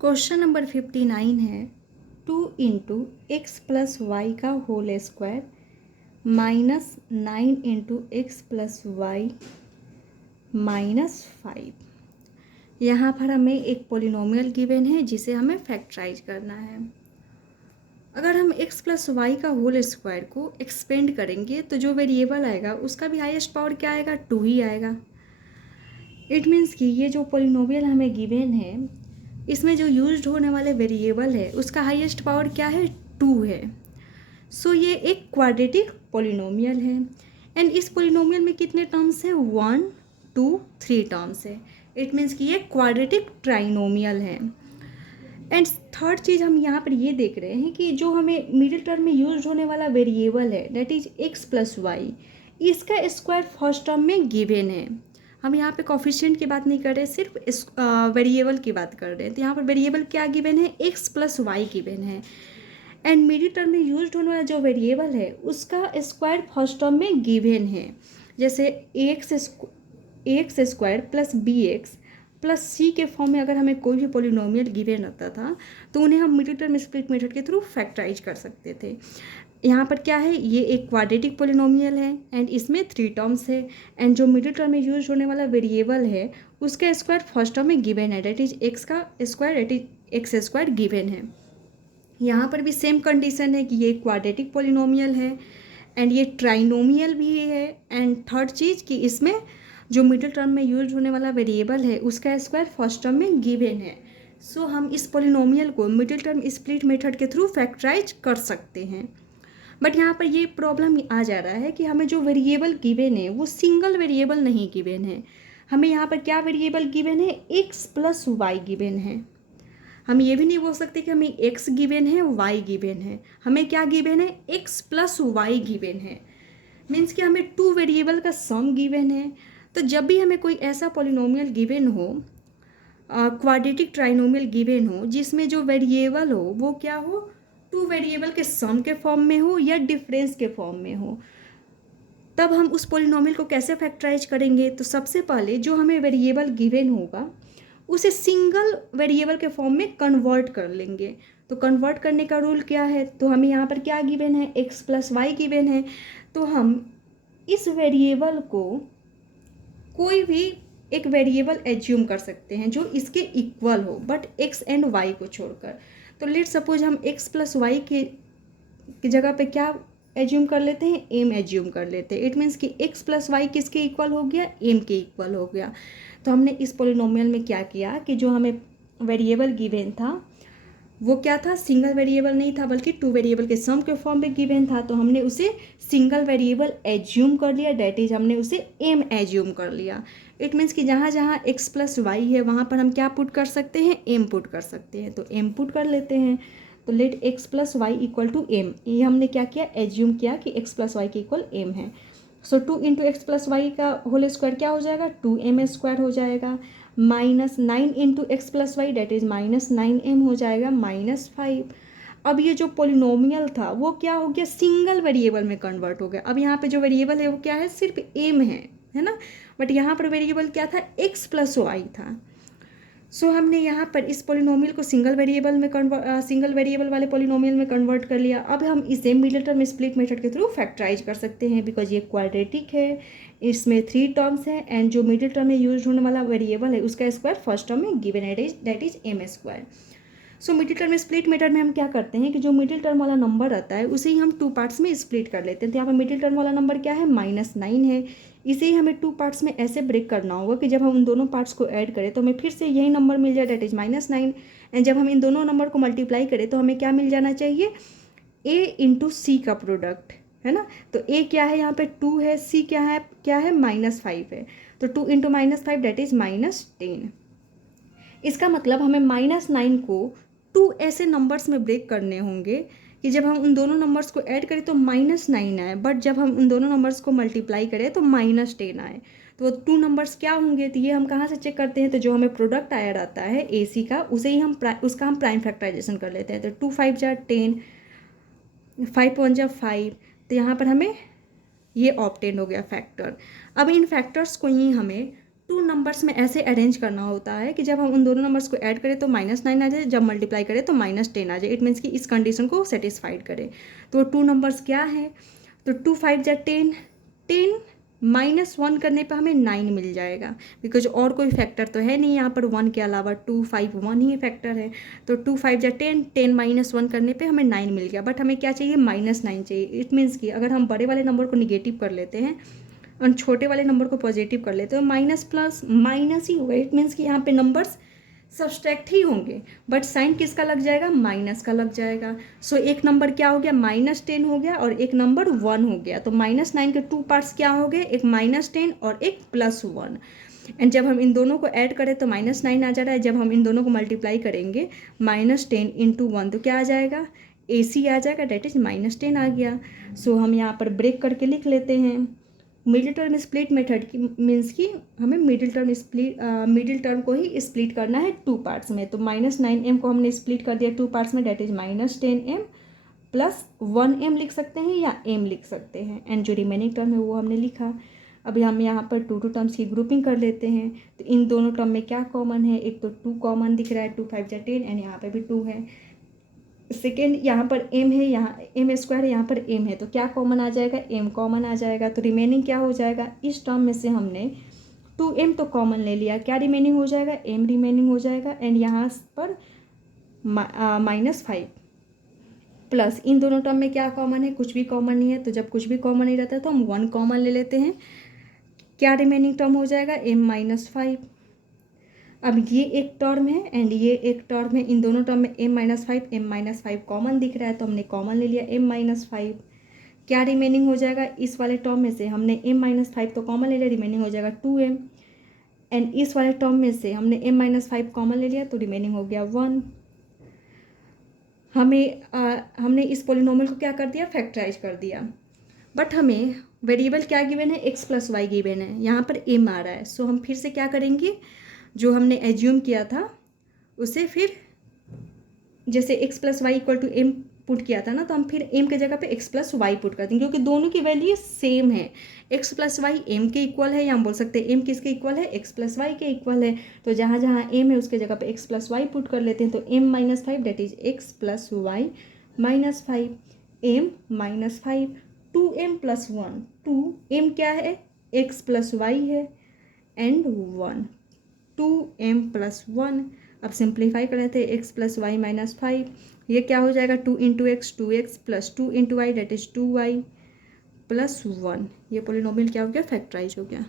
Question number 59 है 2 into x plus y का whole square minus 9 into x plus y minus 5। यहाँ पर हमें एक पोलिनोमियल गिवन है जिसे हमें फैक्टराइज करना है। अगर हम x प्लस वाई का होल स्क्वायर को एक्सपेंड करेंगे तो जो वेरिएबल आएगा उसका भी हाईएस्ट पावर क्या आएगा, 2 ही आएगा। इट मीन्स कि ये जो पोलिनोमियल हमें गिवन है इसमें जो यूज्ड होने वाले वेरिएबल है उसका हाईएस्ट पावर क्या है, 2 है। सो ये एक क्वाड्रेटिक पोलिनोमियल है एंड इस पोलिनोमियल में कितने टर्म्स हैं, 1 2 3 टर्म्स है। इट मीन्स कि ये क्वाड्रेटिक ट्राइनोमियल है। एंड थर्ड चीज़ हम यहाँ पर ये देख रहे हैं कि जो हमें मिडिल टर्म में यूज होने वाला वेरिएबल है that is x plus y, इसका स्क्वायर फर्स्ट टर्म में गिवन है। हम यहाँ पे कोफिशिएंट की बात नहीं कर रहे, सिर्फ इस वेरिएबल की बात कर रहे हैं। तो यहाँ पर वेरिएबल क्या गिवन है, एक्स प्लस वाई गिवन है एंड मिडिल टर्म में यूज होने वाला जो वेरिएबल है उसका स्क्वायर फर्स्ट टर्म में गिवन है। जैसे x square plus b x plus c के फॉर्म में अगर हमें कोई भी पोलिनोमियल गिवन रहता था तो उन्हें हम मिडिल टर्म स्प्लिट मेथड के थ्रू फैक्टराइज कर सकते थे। यहाँ पर क्या है, ये एक क्वाड्रेटिक पोलिनोमियल है एंड इसमें 3 टर्म्स है एंड जो मिडिल टर्म में यूज होने वाला वेरिएबल है उसका स्क्वायर फर्स्ट टर्म में गिवन है, डेट इज एक्स का square, that is x square given है। यहाँ पर भी सेम कंडीशन है कि ये क्वाड्रेटिक पोलिनोमियल है एंड ये ट्राइनोमियल भी है एंड थर्ड चीज़ कि इसमें जो मिडिल टर्म में यूज होने वाला वेरिएबल है उसका स्क्वायर फर्स्ट टर्म में गिवन है। सो हम इस पोलिनोमियल को मिडिल टर्म स्प्लिट मेथड के थ्रू फैक्टराइज कर सकते हैं। बट यहाँ पर ये प्रॉब्लम आ जा रहा है कि हमें जो वेरिएबल गिवन है वो सिंगल वेरिएबल नहीं गिवन है। हमें यहाँ पर क्या वेरिएबल गिवन है, एक्स प्लस वाई गिवन है। हम ये भी नहीं बोल सकते कि हमें x गिवन है y गिवन है, हमें क्या गिवन है, x प्लस वाई गिवन है। मीन्स कि हमें 2 वेरिएबल का सम गिवन है। तो जब भी हमें कोई ऐसा पोलिनोमियल गिवन हो, क्वाड्रेटिक ट्राइनोमियल गिवन हो जिसमें जो वेरिएबल हो वो क्या हो, 2 वेरिएबल के सम के फॉर्म में हो या डिफरेंस के फॉर्म में हो, तब हम उस पोलिनोमियल को कैसे फैक्टराइज करेंगे। तो सबसे पहले जो हमें वेरिएबल गिवन होगा उसे सिंगल वेरिएबल के फॉर्म में कन्वर्ट कर लेंगे। तो कन्वर्ट करने का रूल क्या है, तो हमें यहाँ पर क्या गिवन है, x प्लस वाई गिवन है। तो हम इस वेरिएबल को कोई भी एक वेरिएबल एज्यूम कर सकते हैं जो इसके इक्वल हो, बट x एंड y को छोड़कर। तो लेट सपोज हम x प्लस वाई की जगह पे क्या एज्यूम कर लेते हैं, एम एज्यूम कर लेते हैं। इट मीन्स कि x प्लस वाई किसके इक्वल हो गया, एम के इक्वल हो गया। तो हमने इस पोलिनोमियल में क्या किया कि जो हमें वेरिएबल गिवन था वो क्या था, सिंगल वेरिएबल नहीं था बल्कि 2 वेरिएबल के सम के फॉर्म में गिवन था। तो हमने उसे सिंगल वेरिएबल एज्यूम कर लिया, डेट इज हमने उसे एम एज्यूम कर लिया। इट मीन्स कि जहाँ जहाँ x प्लस वाई है वहाँ पर हम क्या पुट कर सकते हैं, एम पुट कर सकते हैं। तो एम पुट कर लेते हैं। तो let x plus y equal to M, ये हमने क्या किया, एज्यूम किया कि x प्लस वाई के इक्वल एम है। So 2 into x plus y का होल स्क्वायर क्या हो जाएगा, 2m स्क्वायर हो जाएगा, minus 9 into x plus y that is minus 9m हो जाएगा, माइनस 5। अब ये जो पोलिनोमियल था वो क्या हो गया, सिंगल वेरिएबल में कन्वर्ट हो गया। अब यहाँ पे जो वेरिएबल है वो क्या है, सिर्फ m है ना, बट यहाँ पर वेरिएबल क्या था, x प्लस वाई था। सो हमने यहाँ पर इस पोलिनोमियल को सिंगल वेरिएबल वाले पोलिनोमियल में कन्वर्ट कर लिया। अब हम इसे मिडिल टर्म स्प्लिट मेथड के थ्रू फैक्टराइज कर सकते हैं बिकॉज ये क्वाड्रेटिक है, इसमें 3 टर्म्स हैं एंड जो मिडिल टर्म में यूज होने वाला वेरिएबल है उसका स्क्वायर फर्स्ट टर्म में गिवन है, that is M square. So middle term split method में हम क्या करते हैं कि जो मिडिल टर्म वाला नंबर रहता है उसे ही हम 2 पार्ट्स में स्प्लिट कर लेते हैं। तो यहाँ पर मिडिल टर्म वाला नंबर क्या है, -9 है। इसे ही हमें 2 पार्ट्स में ऐसे ब्रेक करना होगा कि जब हम उन दोनों पार्ट्स को ऐड करें तो हमें फिर से यही नंबर मिल जाए, दैट इज -9। एंड जब हम इन दोनों नंबर को मल्टीप्लाई करें तो हमें क्या मिल जाना चाहिए, a इंटू सी का प्रोडक्ट, है ना। तो a क्या है, यहाँ पे 2 है, c क्या है -5 है। तो 2 इंटू -5 डेट इज -10। इसका मतलब हमें -9 को 2 ऐसे नंबर्स में ब्रेक करने होंगे कि जब हम उन दोनों नंबर्स को ऐड करें तो -9 आए, बट जब हम उन दोनों नंबर्स को मल्टीप्लाई करें तो -10 आए। तो वो 2 नंबर्स क्या होंगे, तो ये हम कहाँ से चेक करते हैं, तो जो हमें प्रोडक्ट आया रहता है AC का उसे ही हम उसका हम प्राइम फैक्टराइजेशन कर लेते हैं। तो 2 5 जा 10, 5 1 जा 5, तो यहाँ पर हमें ये ऑब्टेन हो गया फैक्टर। अब इन फैक्टर्स को ही हमें टू नंबर्स में ऐसे अरेंज करना होता है कि जब हम उन दोनों नंबर्स को ऐड करें तो -9 आ जाए, जब मल्टीप्लाई करें तो -10 आ जाए। इट मीन्स कि इस कंडीशन को सेटिस्फाइड करें। तो टू नंबर्स क्या है, तो 2 5 जा 10, 10 -1 करने पर हमें 9 मिल जाएगा, बिकॉज और कोई फैक्टर तो है नहीं यहाँ पर 1 के अलावा, 2 5 1 ही फैक्टर है। तो 2 5 जा 10, 10 -1 करने पे हमें 9 मिल गया, बट हमें क्या चाहिए, -9 चाहिए। इट मीन्स कि अगर हम बड़े वाले नंबर को निगेटिव कर लेते हैं और छोटे वाले नंबर को पॉजिटिव कर लेते हैं तो माइनस प्लस माइनस ही होगा। इट मीन्स कि यहाँ पे नंबर्स सब्सट्रैक्ट ही होंगे, बट साइन किसका लग जाएगा, माइनस का लग जाएगा। सो एक नंबर क्या हो गया, -10 हो गया और एक नंबर 1 हो गया। तो -9 के टू पार्ट्स क्या हो गए, एक -10 और एक +1। एंड जब हम इन दोनों को ऐड करें तो -9 आ जा रहा है। जब हम इन दोनों को मल्टीप्लाई करेंगे -10 × 1 तो क्या आ जाएगा, AC आ जाएगा, डेट इज -10 आ गया। सो हम यहाँ पर ब्रेक करके लिख लेते हैं। मिडिल टर्म स्प्लिट मेथड की मीन्स कि हमें मिडिल टर्म को ही स्प्लिट करना है टू पार्ट्स में। तो -9m को हमने स्प्लिट कर दिया टू पार्ट्स में, डेट इज -10m + 1m लिख सकते हैं या m लिख सकते हैं। एंड जो रिमेनिंग टर्म है वो हमने लिखा। अभी हम यहाँ पर टू टर्म्स की ग्रुपिंग कर लेते हैं। तो इन दोनों टर्म में क्या कॉमन है, एक तो 2 कॉमन दिख रहा है, 2 5 जा 10 एंड यहाँ पे भी 2 है। सेकेंड यहाँ पर m है, यहाँ m² है, यहाँ पर m है, तो क्या कॉमन आ जाएगा, m कॉमन आ जाएगा। तो रिमेनिंग क्या हो जाएगा, इस टर्म में से हमने 2m तो कॉमन ले लिया, क्या रिमेनिंग हो जाएगा, m रिमेनिंग हो जाएगा। एंड यहाँ पर -5 प्लस इन दोनों टर्म में क्या कॉमन है, कुछ भी कॉमन नहीं है। तो जब कुछ भी कॉमन नहीं रहता है तो हम 1 कॉमन ले लेते हैं। क्या रिमेनिंग टर्म हो जाएगा, m - 5। अब ये एक टर्म है एंड ये एक टर्म है, इन दोनों टर्म में m - 5 कॉमन दिख रहा है तो हमने कॉमन ले लिया m - 5। क्या रिमेनिंग हो जाएगा, इस वाले टर्म में से हमने m - 5 तो कॉमन ले लिया, रिमेनिंग हो जाएगा 2m। एंड इस वाले टर्म में से हमने m - 5 कॉमन ले लिया तो रिमेनिंग हो गया 1। हमने इस पोलिनोमियल को क्या कर दिया, फैक्टराइज कर दिया। बट हमें वेरिएबल क्या गिवन है, x + y गिवन है, यहाँ पर m आ रहा है। सो हम फिर से क्या करेंगे, जो हमने एज्यूम किया था उसे फिर जैसे x + y = m पुट किया था ना, तो हम फिर m के जगह पे x + y पुट कर देंगे, क्योंकि दोनों की वैल्यू सेम है। x + y m के इक्वल है, या हम बोल सकते हैं m किसके इक्वल है, x + y के इक्वल है। तो जहाँ जहाँ m है उसके जगह पे x + y पुट कर लेते हैं। तो m - 5 that is x + y - 5, m - 5, 2m + 1, 2m क्या है, x + y है, एंड 1, 2m + 1। अब सिंप्लीफाई कर लेते हैं, x + y - 5, ये क्या हो जाएगा, 2 × x 2x + 2 × y date is 2y + 1। ये पोलिनोमियल क्या हो गया, फैक्टराइज हो गया।